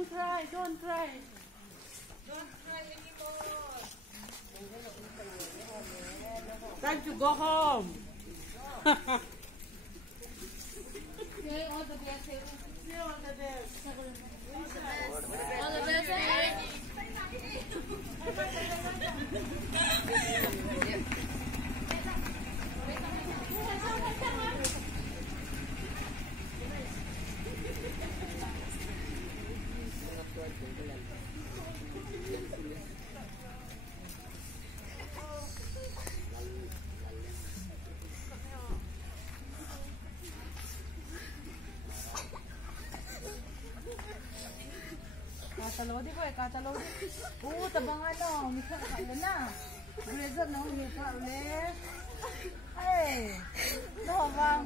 Don't cry, don't cry. Don't cry anymore. Time to go home. Okay, all the best. See you on the desk. All the best. Katalo di ko katalo. Tabang ano, mika kaila na. Result na mika ulit. Hey, no bang.